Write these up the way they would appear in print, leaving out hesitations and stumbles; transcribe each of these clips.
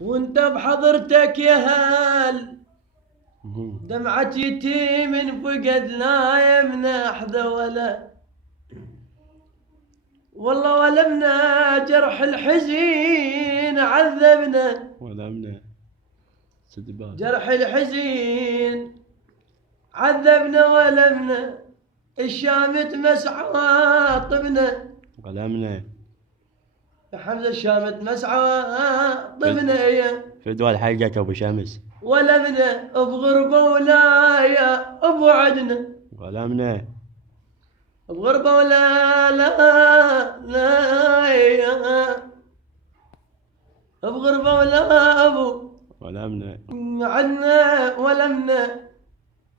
وانت بحضرتك يا هال دمعة يتيم فقد لا يمنح ذا والله ولمنا جرح الحزين عذبنا ولمنا سدبان جرح الحزين عذبنا ولمنا الشامت مسعى طبنا ولمنا يا حمزة الشامت مسعى طبنا يا فدوى الحلقة ابو شمس ولمنا بغربة ولا يا ابو عدنا ولمنا بغربة ولا لا يا بغربة ولا ابو ولمنا عنا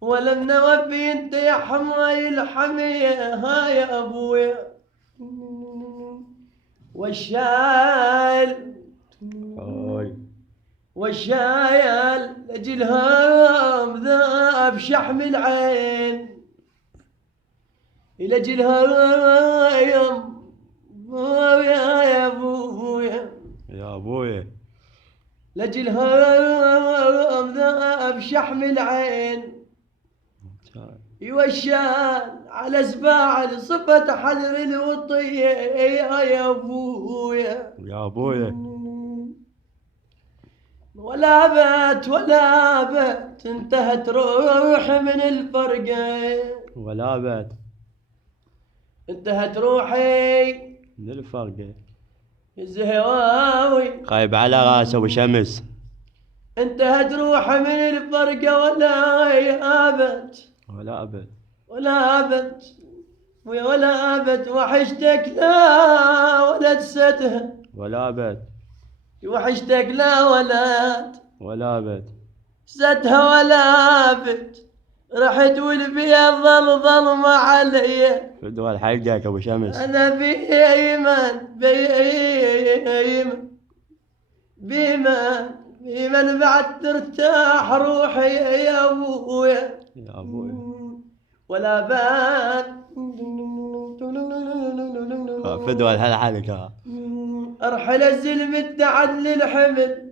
ولمنا وفي انت يا حماي الحمية ها يا ابويا والشايل لجلها ذاب شحم العين لجلها يا ابويا لجلها ذاب شحم العين يوشان على سباع صفة حذر الوطية يا ابويا ولا بت انتهت روحي من الفرقة انتهت روحي من الفرقة الزهواوي خايب على راس ابو شمس انتهت روحي من الفرقة ولا أبت وحشتك لا ولد ستها وحشتك لا ولد ستها ولا أبت رحت والبيض ظل علي فدوى الحلقة ابو شمس أنا بيمن بعد ترتاح روحي يا أبويا ولا بات فدوى الحلقة أرحل الزلم التعد للحمل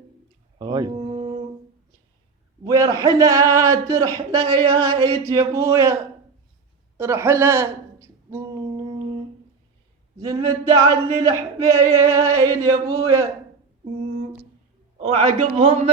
ويرحلها ترحلة يا ايت يا ابويا رحلة زلم التعد للحمل يا ابويا وعقبهم من